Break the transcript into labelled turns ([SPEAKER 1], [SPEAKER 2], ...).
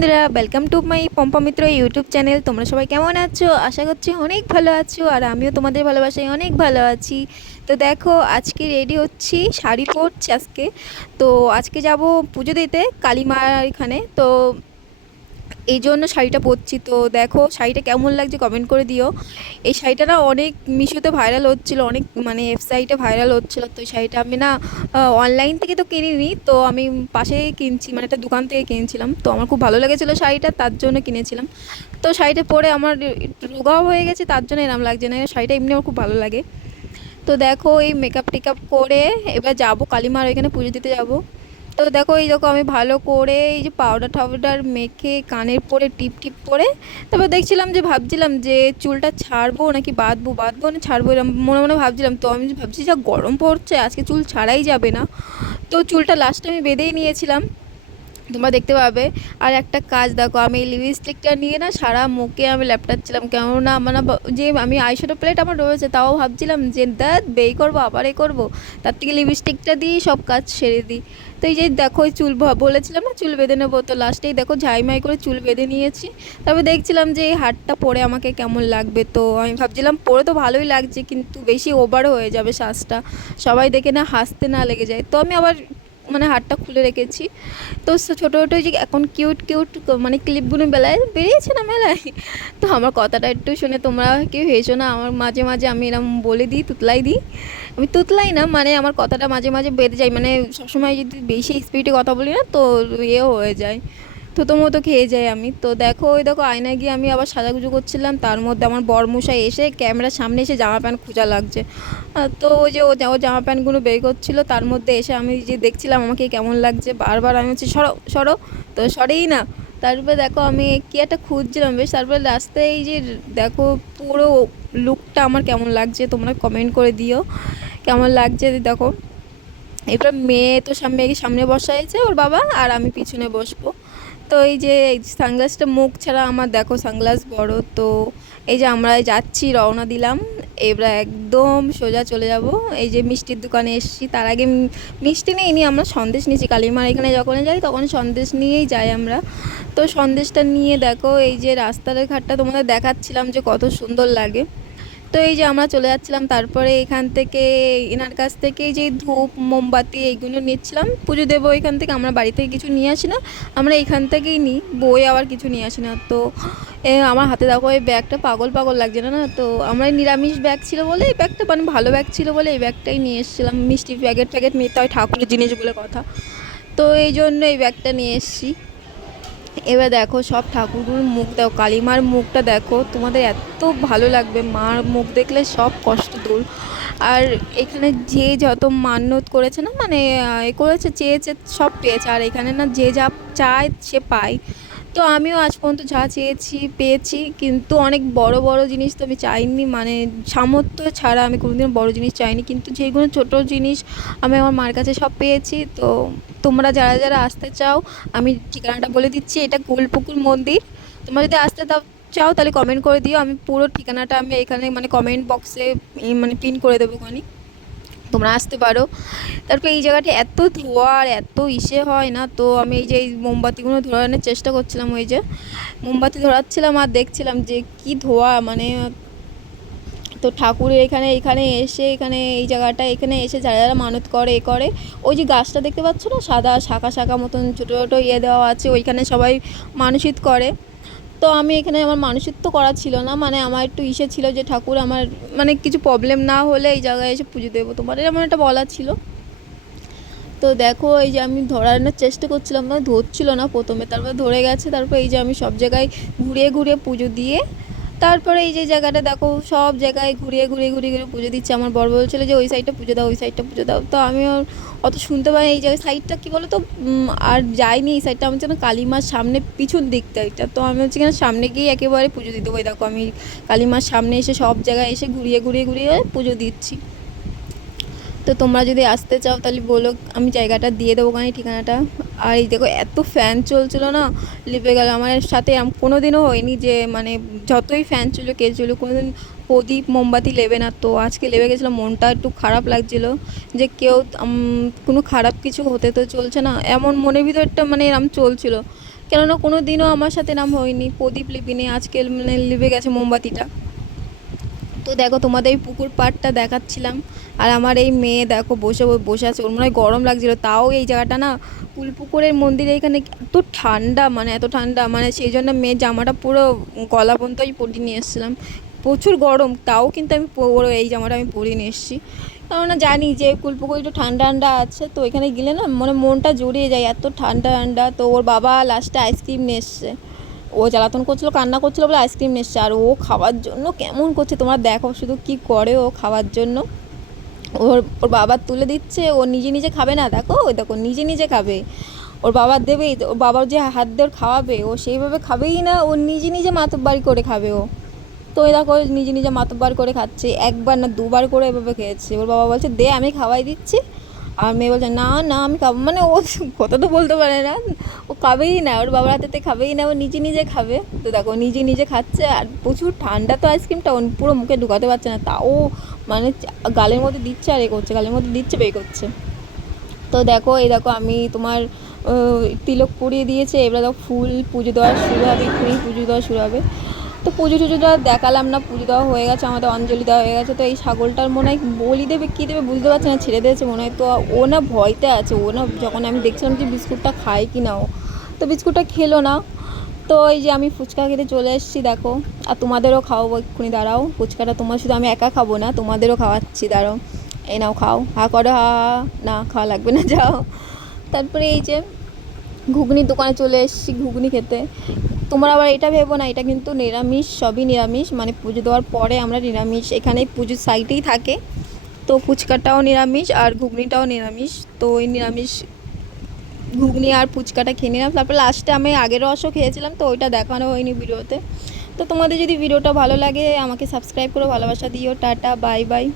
[SPEAKER 1] বন্ধুরা welcome to my Pampa Mitra YouTube channel তোমরা সবাই কেমন আছো? আশা করছি অনেক ভালো আছো, আর আমিও তোমাদের ভালোবাসায় অনেক ভালো আছি। তো দেখো, আজকে রেডি হচ্ছি শাড়ি পরছি আজকে। তো আজকে যাব পুজো দিতে কালীমার এখানে। তো এই জন্য শাড়িটা পরছি। তো দেখো, শাড়িটা কেমন লাগছে কমেন্ট করে দিও। এই শাড়িটা না অনেক মিশোতে ভাইরাল হচ্ছিল, অনেক মানে ওয়েবসাইটে ভাইরাল হচ্ছিল। তো শাড়িটা আমি না অনলাইন থেকে তো কিনিনি, তো আমি পাশে কিনছি মানে একটা দোকান থেকে কিনছিলাম। তো আমার খুব ভালো লেগেছিলো শাড়িটা, তার জন্য কিনেছিলাম। তো শাড়িটা পরে আমার রোগাও হয়ে গেছে, তার জন্য এরম লাগছে না। শাড়িটা এমনি আমার খুব ভালো লাগে। তো দেখো, এই মেকআপ টেকআপ করে এবার যাব, কালীমার ওইখানে পুজো দিতে যাব। তো দেখো, এই দেখো, আমি ভালো করে এই যে পাউডার টাউডার মেখে কানের পরে টিপ টিপ করে তারপর দেখছিলাম যে, ভাবছিলাম যে চুলটা ছাড়বো নাকি বাঁধবো? বাঁধবো না, ছাড়বো এরকম মনে মনে ভাবছিলাম। তো আমি ভাবছি, যা গরম পড়ছে, আজকে চুল ছাড়াই যাবে না। তো চুলটা লাস্টে আমি বেঁধেই নিয়েছিলাম। তোমরা দেখতে পাবে। আর একটা কাজ দেখো, আমি লিপস্টিকটা নিয়ে না সারা মুখে আমি ল্যাপটাচ্ছিলাম। কেননা আমার না যে আমি আইশ্যাডো প্লেট আমার রয়েছে, তাও ভাবছিলাম যে দাঁত বেই করব, আবার এ করব? তার থেকে লিপস্টিকটা দিয়েই সব কাজ সেরে দিই। তো এই যে দেখো ওই চুল বলেছিলাম না চুল বেঁধে নেব? তো লাস্টেই দেখো, ঝাইমাই করে চুল বেঁধে নিয়েছি। তবে দেখছিলাম যে, এই হারটা পরে আমাকে কেমন লাগবে? তো আমি ভাবছিলাম, পরে তো ভালোই লাগছে, কিন্তু বেশি ওভারও হয়ে যাবে শ্বাসটা। সবাই দেখে না হাসতে না লেগে যায়। তো আমি আবার মানে হাটটা খুলে রেখেছি। তো ছোটো ছোটো যে এখন কিউট কিউট মানে ক্লিপগুলো বেলায় বেরিয়েছে না মেলায়? তো আমার কথাটা একটু শুনে তোমরা কেউ হেসো না, আমার মাঝে মাঝে আমি এরকম বলে দিই, তুতলাই দিই। আমি তুতলাই না মানে আমার কথাটা মাঝে মাঝে বেঁধে যায় মানে সবসময় যদি বেশি স্পিডে কথা বলি না তো ইয়েও হয়ে যায়। থুতো মতো খেয়ে যাই আমি। তো দেখো, ওই দেখো আয়নায় গিয়ে আমি আবার সাজাগুজো করছিলাম। তার মধ্যে আমার বরমশাই এসে ক্যামেরার সামনে এসে জামা প্যান্ট খোঁজা লাগছে। তো ওই যে ও জামা প্যান্টগুলো বের করছিল, তার মধ্যে এসে আমি যে দেখছিলাম আমাকে কেমন লাগছে, বারবার আমি হচ্ছে সরো সরো। তো সরেই না। তারপরে দেখো আমি কী একটা খুঁজছিলাম, বেশ তারপরে রাস্তায় এই যে দেখো পুরো লুকটা আমার কেমন লাগছে, তোমরা কমেন্ট করে দিও। কেমন লাগছে দেখো। এবার মেয়ে তো সামনে সামনে বসা হয়েছে ওর বাবা, আর আমি পিছনে বসবো। তো এই যে সানগ্লাসটা মুখ ছাড়া আমার দেখো, সানগ্লাস বড়, তো এই যে আমরা যাচ্ছি, রওনা দিলাম। এবার একদম সোজা চলে যাব। এই যে মিষ্টির দোকানে এসেছি। তার আগে মিষ্টি নেই নিয়ে আমরা সন্দেশ নিয়েছি। কালীমার এখানে যখন যাই, তখন সন্দেশ নিয়েই যাই আমরা। তো সন্দেশটা নিয়ে দেখো, এই যে রাস্তার ঘাটটা তোমাদের দেখাচ্ছিলাম যে কত সুন্দর লাগে। তো এই যে আমরা চলে যাচ্ছিলাম, তারপরে এখান থেকে এনার কাছ থেকে যে ধূপ, মোমবাতি এইগুলো নিচ্ছিলাম। পুজো দেবো এখান থেকে, আমরা বাড়ি থেকে কিছু নিয়ে আসি না। আমরা এখান থেকেই নিই, বই আবার কিছু নিয়ে আসি না। তো আমার হাতে দেখো, এই ব্যাগটা পাগল পাগল লাগছে না না? তো, আমরা নিরামিষ ব্যাগ ছিল বলে, এই ব্যাগটা মানে ভালো ব্যাগ ছিল বলে এই ব্যাগটাই নিয়ে এসেছিলাম। মিষ্টি প্যাকেট প্যাকেট নিতে হয় ঠাকুরের জিনিস বলে কথা। তো এই জন্য এই ব্যাগটা নিয়ে এসেছি। এবার দেখো সব ঠাকুরগুলোর মুখ দেখো, কালিমার মুখটা দেখো, তোমাদের এত ভালো লাগবে। মার মুখ দেখলে সব কষ্ট দূর। আর এখানে যে যত মান্যত করেছে না মানে এ করেছে, চেয়েছে সব পেয়েছে। আর এখানে না যে যা চায় সে পায়। তো আমিও আজ পর্যন্ত যা চেয়েছি, পেয়েছি, কিন্তু অনেক বড় বড় জিনিস তো আমি চাইনি। মানে সামর্থ্য ছাড়া আমি কোনোদিন বড় জিনিস চাইনি। কিন্তু যেগুলো ছোট জিনিস আমি আমার মার কাছে সব পেয়েছি। তো তোমরা যারা যারা আসতে চাও, আমি ঠিকানাটা বলে দিচ্ছি। এটা গোলপুকুর মন্দির। তোমরা যদি আসতে দাও, চাও তাহলে কমেন্ট করে দিও। আমি পুরো ঠিকানাটা আমি এখানে মানে কমেন্ট বক্সে মানে পিন করে দেবো ওখানে। তোমরা আসতে পারো। তারপর এই জায়গাটা এত ধোয়া আর এত ইসে হয় না তো আমি এই যে এই মোমবাতিগুলো ধরানোর চেষ্টা করছিলাম ওই যে, মোমবাতি ধরাচ্ছিলাম আর দেখছিলাম যে কি ধোয়া মানে তো ঠাকুরের এখানে এখানে এসে, এখানে এই জায়গাটা, এখানে এসে যারা যারা মানত করে, এ করে, ওই যে গাছটা দেখতে পাচ্ছ না, সাদা শাখা শাখা মতন ছোটো ছোটো ইয়ে দেওয়া আছে, ওইখানে সবাই মানসিক করে। তো আমি এখানে আমার মানুষত্ব করা ছিল না মানে আমার একটু ইসে ছিল যে ঠাকুর আমার মানে কিছু প্রবলেম না হলে এই জায়গায় এসে পুজো দেবো তোমার, এরকম একটা বলা ছিল। তো দেখো এই যে আমি ধরানোর চেষ্টা করছিলাম মানে ধরছিল না প্রথমে, তারপর ধরে গেছে, তারপর এই যে আমি সব জায়গায় ঘুরিয়ে ঘুরিয়ে পুজো দিয়ে তারপরে এই যে জায়গাটা দেখো, সব জায়গায় ঘুরিয়ে ঘুরিয়ে ঘুরিয়ে ঘুরিয়ে পুজো দিচ্ছে। আমার বড় বলছিলো যে ওই সাইডটা পুজো দাও, ওই সাইডটা পুজো দাও। তো আমিও অত শুনতে পাই এই জায়গায় সাইডটা কী বলো তো আর যাইনি এই সাইডটা আমার যেন কালীমার সামনে পিছন দিকটা এটা। তো আমি হচ্ছে কিনা সামনে গিয়ে একেবারে পুজো দিতে পারি দেখো, আমি কালীমার সামনে এসে সব জায়গায় এসে ঘুরিয়ে ঘুরিয়ে ঘুরিয়ে পুজো দিচ্ছি। তো তোমরা যদি আসতে চাও, তাহলে বলো, আমি জায়গাটা দিয়ে দেবো ওখানে ঠিকানাটা। আর এই দেখো, এত ফ্যান চলছিল না, লিপে গেল। আমার সাথে কোনো দিনও হয়নি যে মানে যতই ফ্যান চলো কে চলো কোনো দিন প্রদীপ মোমবাতি লেবে না। তো আজকে লেবে গেছিল মনটা একটু খারাপ লাগছিল যে কেউ কোনো খারাপ কিছু হতে তো চলছে না, এমন মনের ভিতরটা মানে এরম চলছিল। কেননা কোনো দিনও আমার সাথে নাম হয়নি, প্রদীপ লিপিনি, আজকে মানে লিভে গেছে মোমবাতিটা। তো দেখো তোমাদের এই পুকুর পাড়টা দেখাচ্ছিলাম। আর আমার এই মেয়ে দেখো বসে বসে আছে। ওর মনে হয় গরম লাগছিল। তাও এই জায়গাটা না কুলপুকুরের মন্দিরে এখানে এত ঠান্ডা মানে এত ঠান্ডা মানে সেই জন্য মেয়ের জামাটা পুরো গলা পর্যন্তই পরিয়ে নিয়ে এসেছিলাম। প্রচুর গরম, তাও কিন্তু আমি পুরো এই জামাটা আমি পরিয়ে নিয়ে এসেছি। কেননা জানি যে কুলপুকুর একটু ঠান্ডা ঠান্ডা আছে, তো এখানে গেলে না মানে মনটা জড়িয়ে যায় এত ঠান্ডা ঠান্ডা। তো ওর বাবা লাস্টে আইসক্রিম নিয়ে এসছে। ও জ্বালাতন করছিল, কান্না করছিল বলে আইসক্রিম এসছে। আর ও খাওয়ার জন্য কেমন করছে তোমরা দেখো, শুধু কি করে ও খাওয়ার জন্য। ওর ওর বাবা তুলে দিচ্ছে, ও নিজে নিজে খাবে না, দেখো, ওই দেখো, নিজে নিজে খাবে। ওর বাবা দেবেই ওর বাবার যে হাত দিয়ে খাওয়াবে, ও সেইভাবে খাবেই না, ও নিজে নিজে মাতব্বারি করে খাবে ও। তো ওই দেখো, নিজে নিজে মাতব্বার করে খাচ্ছে, একবার না দুবার করে এভাবে খেয়েছে। ওর বাবা বলছে, দে, আমি খাওয়াই দিচ্ছি। আর মেয়ে বলছে, না না, আমি খাব মানে ও কথা তো বলতে পারে না। ও খাবেই না, ওর বাবার হাতেতে খাবেই না, ও নিজে নিজে খাবে। তো দেখো নিজে নিজে খাচ্ছে আর প্রচুর ঠান্ডা তো আইসক্রিমটা পুরো মুখে ঢুকাতে পারছে না। তাও মানে গালের মধ্যে দিচ্ছে আর এ করছে, গালের মধ্যে দিচ্ছে, বে করছে। তো দেখো, এই দেখো, আমি তোমার তিলক পরিয়ে দিয়েছে। এবার দেখো, ফুল পুজো দেওয়া শুরু হবে, এক্ষুনি পুজো দেওয়া শুরু হবে। তো পুজো টুজোটা দেখালাম না, পুজো দেওয়া হয়ে গেছে, আমাদের অঞ্জলি দেওয়া হয়ে গেছে, তো এই ছাগলটার মনে হয় বলি দেবে, কী দেবে বুঝতে পারছে না, ছেড়ে দিয়েছে মনে হয়, তো ও না ভয়তে আছে, ও না যখন আমি দেখছিলাম যে বিস্কুটটা খায় কি না ও, তো বিস্কুটটা খেলো না, তো এই যে আমি ফুচকা খেতে চলে এসেছি, দেখো, আর তোমাদেরও খাওয়াবো, এক্ষুনি দাঁড়াও, ফুচকাটা তোমার শুধু আমি একা খাব না, তোমাদেরও খাওয়াচ্ছি, দাঁড়াও, এই নাও খাও, হা করো হা। না, খাওয়া লাগবে না, যাও, তারপরে এই যে ঘুগনির দোকানে চলে এসেছি ঘুগনি খেতে। তোমরা আবার এটা ভেবো না, এটা কিন্তু নিরামিষ, সবই নিরামিষ। মানে পুজো দেওয়ার পরে আমরা নিরামিষ। এখানে পুজোর সাইডেই থাকে। তো ফুচকাটাও নিরামিষ আর ঘুগনিটাও নিরামিষ। তো ওই নিরামিষ ঘুগনি আর ফুচকাটা খেয়ে নিলাম। তারপর লাস্টে আমি আগের রসও খেয়েছিলাম, তো ওইটা দেখানো হয়নি ভিডিওতে। তো তোমাদের যদি ভিডিওটা ভালো লাগে, আমাকে সাবস্ক্রাইব করো ভালোবাসা দিও। Tata bye bye